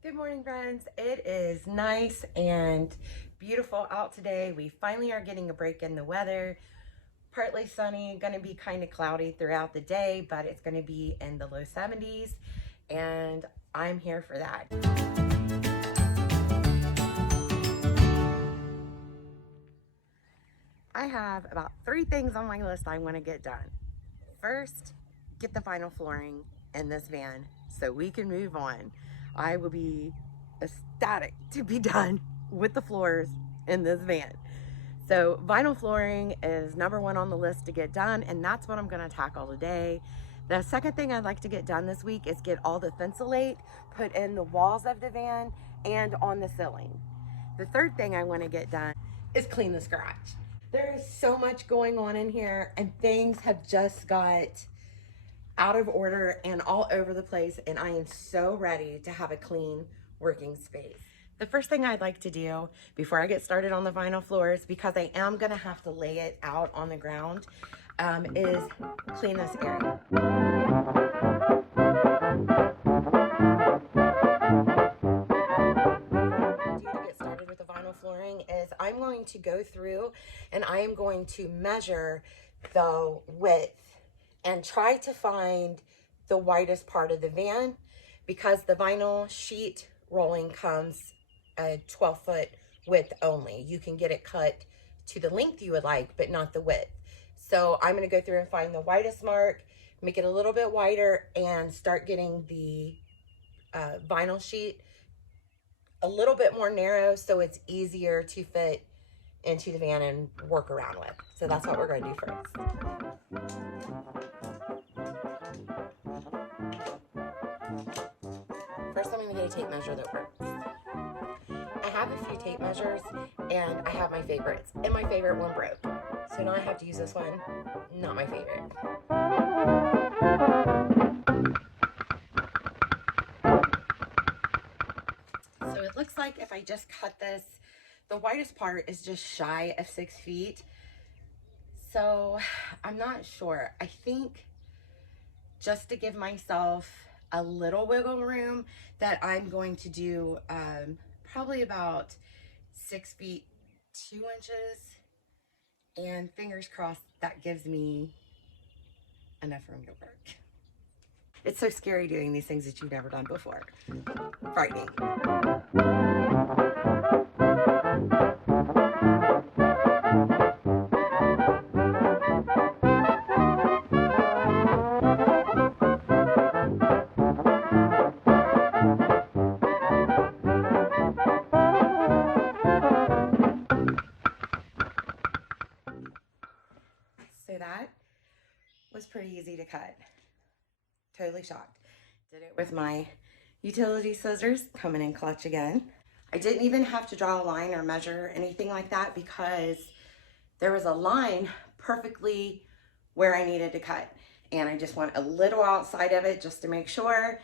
Good morning, friends. It is nice and beautiful out today. We finally are getting a break in the weather. Partly sunny, going to be kind of cloudy throughout the day, but it's going to be in the low 70s, and I'm here for that. I have about 3 things on my list I want to get done. First, get the vinyl flooring in this van so we can move on. I will be ecstatic to be done with the floors in this van. So vinyl flooring is number 1 on the list to get done, and that's what I'm going to tackle today. The second thing I'd like to get done this week is get all the Thinsulate put in the walls of the van and on the ceiling. The third thing I want to get done is clean the garage. There is so much going on in here, and things have just got out of order and all over the place, and I am so ready to have a clean working space. The first thing I'd like to do before I get started on the vinyl floors, because I am going to have to lay it out on the ground, is clean this area. Flooring is I'm going to go through and I am going to measure the width and try to find the widest part of the van, because the vinyl sheet rolling comes a 12-foot width only. You can get it cut to the length you would like, but not the width. So I'm going to go through and find the widest mark, make it a little bit wider, and start getting the vinyl sheet a little bit more narrow so it's easier to fit into the van and work around with. So that's what we're going to do first. First, I'm going to get a tape measure that works. I have a few tape measures and I have my favorites, and my favorite one broke. So now I have to use this one, not my favorite. So it looks like if I just cut this, the widest part is just shy of 6 feet. So I'm not sure. I think just to give myself a little wiggle room that I'm going to do probably about 6 feet 2 inches, and fingers crossed that gives me enough room to work. It's so scary doing these things that you've never done before. Frightening. So that was pretty easy to cut. Totally shocked. Did it with my utility scissors, coming in clutch again. I didn't even have to draw a line or measure anything like that, because there was a line perfectly where I needed to cut, and I just went a little outside of it just to make sure,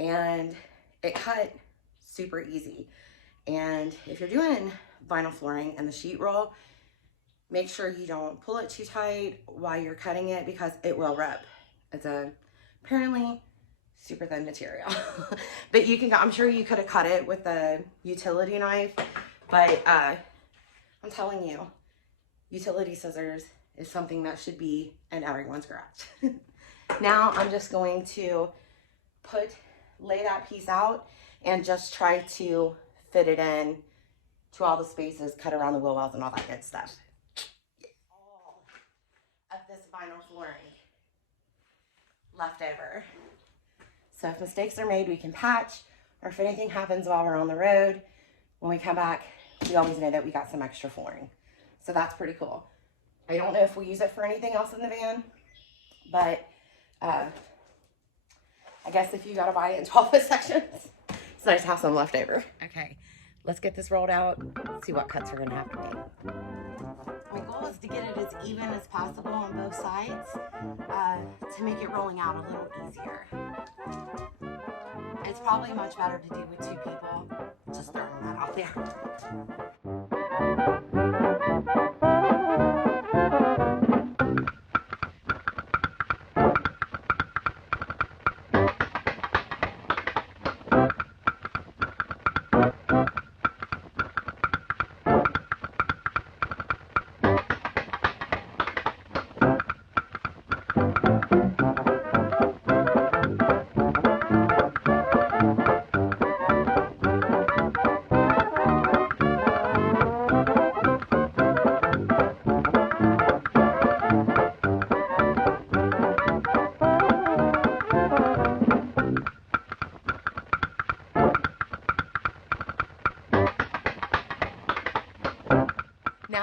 and it cut super easy. And if you're doing vinyl flooring and the sheet roll, make sure you don't pull it too tight while you're cutting it, because it will rip. It's apparently super thin material. But you can, I'm sure you could have cut it with a utility knife, but I'm telling you, utility scissors is something that should be in everyone's garage. Now I'm just going to lay that piece out and just try to fit it in to all the spaces, cut around the wheel wells and all that good stuff. All of this vinyl flooring left over. So if mistakes are made, we can patch, or if anything happens while we're on the road, when we come back, we always know that we got some extra flooring. So that's pretty cool. I don't know if we use it for anything else in the van, but I guess if you gotta buy it in 12-foot sections, it's nice to have some left over. Okay, let's get this rolled out, see what cuts we're gonna have to make. My goal is to get it as even as possible on both sides to make it rolling out a little easier. It's probably much better to do with 2 people, just throwing that out there.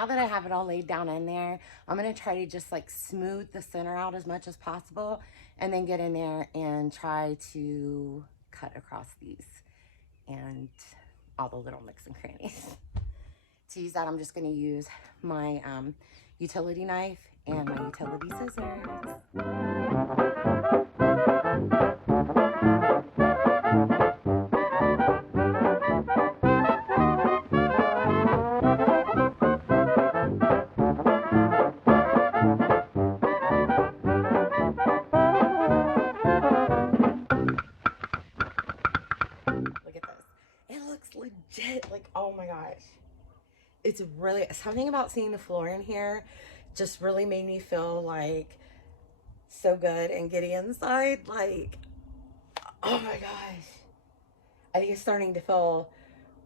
now that I have it all laid down in there, I'm going to try to just like smooth the center out as much as possible, and then get in there and try to cut across these and all the little nooks and crannies. To use that, I'm just going to use my utility knife and my utility scissors. Look at this. It looks legit. Like, oh my gosh. It's really, something about seeing the floor in here just really made me feel like so good and giddy inside. Like, oh my gosh. I think it's starting to feel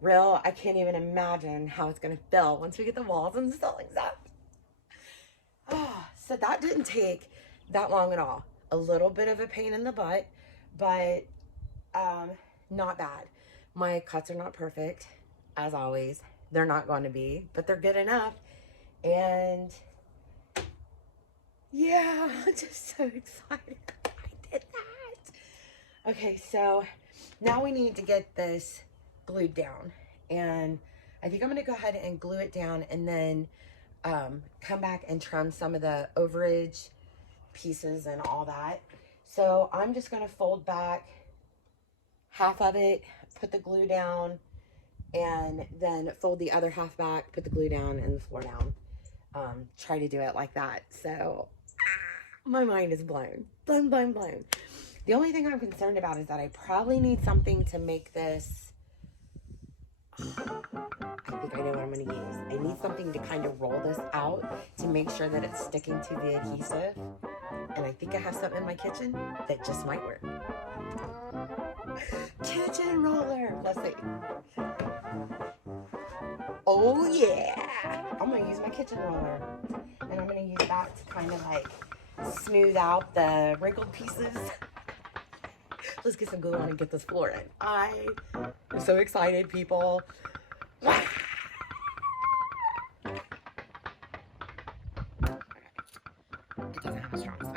real. I can't even imagine how it's going to feel once we get the walls and the ceilings up. Oh, so that didn't take that long at all. A little bit of a pain in the butt, but not bad. My cuts are not perfect, as always. They're not going to be, but they're good enough. And yeah, I'm just so excited I did that. Okay, so now we need to get this glued down. And I think I'm going to go ahead and glue it down, and then come back and trim some of the overage pieces and all that. So I'm just going to fold back half of it, put the glue down, and then fold the other half back, put the glue down and the floor down. Try to do it like that. So my mind is blown. Blown. The only thing I'm concerned about is that I probably need something to make this, I think I know what I'm going to use. I need something to kind of roll this out to make sure that it's sticking to the adhesive. And I think I have something in my kitchen that just might work. Kitchen roller. Let's see. Oh yeah. I'm going to use my kitchen roller. And I'm going to use that to kind of like smooth out the wrinkled pieces. Let's get some glue on and get this floor in. I am so excited, people. It doesn't have a strong smell.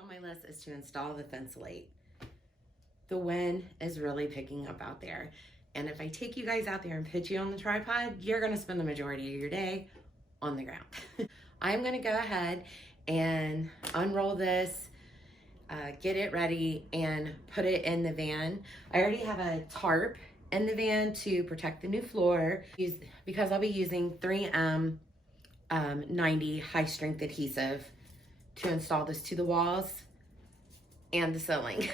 On my list is to install the Thinsulate. The wind is really picking up out there, and if I take you guys out there and put you on the tripod, you're going to spend the majority of your day on the ground. I'm going to go ahead and unroll this, get it ready, and put it in the van. I already have a tarp in the van to protect the new floor because I'll be using 3M 90 high strength adhesive to install this to the walls and the ceiling.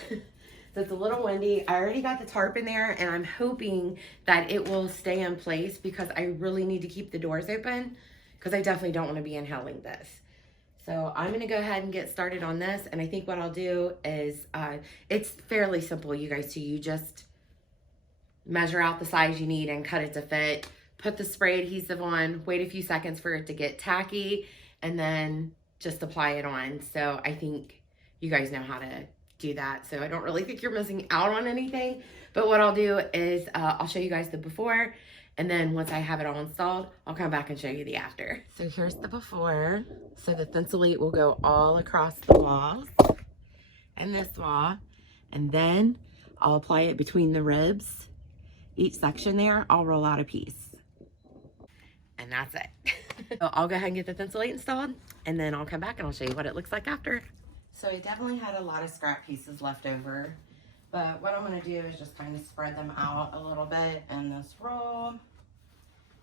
So it's a little windy. I already got the tarp in there, and I'm hoping that it will stay in place because I really need to keep the doors open because I definitely don't want to be inhaling this. So I'm going to go ahead and get started on this. And I think what I'll do is, it's fairly simple, you guys, too. You just measure out the size you need and cut it to fit. Put the spray adhesive on, wait a few seconds for it to get tacky, and then just apply it on. So I think you guys know how to do that. So I don't really think you're missing out on anything. But what I'll do is I'll show you guys the before, and then once I have it all installed, I'll come back and show you the after. So here's the before. So the Thinsulate will go all across the walls and this wall, and then I'll apply it between the ribs. Each section there, I'll roll out a piece. And that's it. So I'll go ahead and get the Thinsulate installed, and then I'll come back and I'll show you what it looks like after. So I definitely had a lot of scrap pieces left over, but what I'm going to do is just kind of spread them out a little bit in this roll.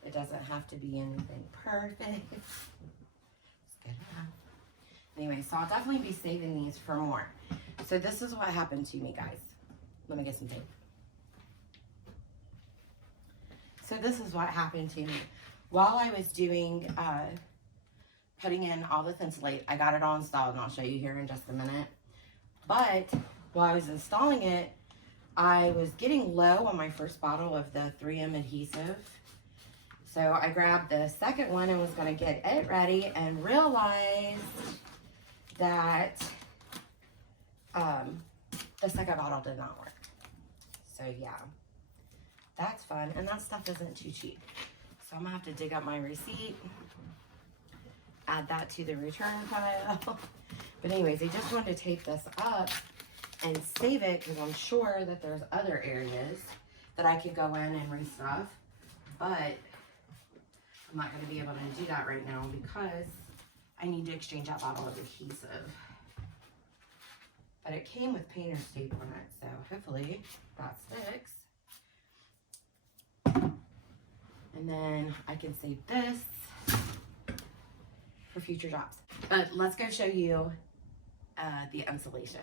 It doesn't have to be anything perfect. It's good enough. Anyway, so I'll definitely be saving these for more. So this is what happened to me, guys. Let me get some tape. So this is what happened to me. While I was doing, putting in all the Thinsulate, I got it all installed, and I'll show you here in just a minute. But while I was installing it, I was getting low on my first bottle of the 3M adhesive. So I grabbed the second one and was going to get it ready, and realized that the second bottle did not work. So yeah, that's fun. And that stuff isn't too cheap. So I'm gonna have to dig up my receipt, add that to the return pile. But anyways, I just wanted to tape this up and save it because I'm sure that there's other areas that I could go in and restuff. But I'm not gonna be able to do that right now because I need to exchange that bottle of adhesive. But it came with painter's tape on it, so hopefully that sticks. And then I can save this for future jobs. But let's go show you the insulation.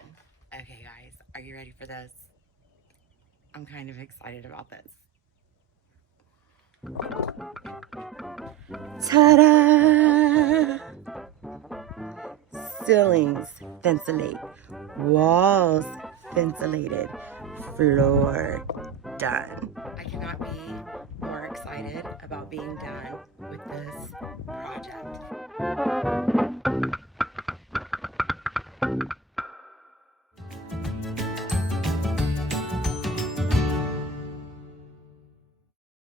Okay, guys, are you ready for this? I'm kind of excited about this. Ta-da! Ceilings Thinsulate, walls Thinsulated, floor done. I cannot be more excited about being done with this project.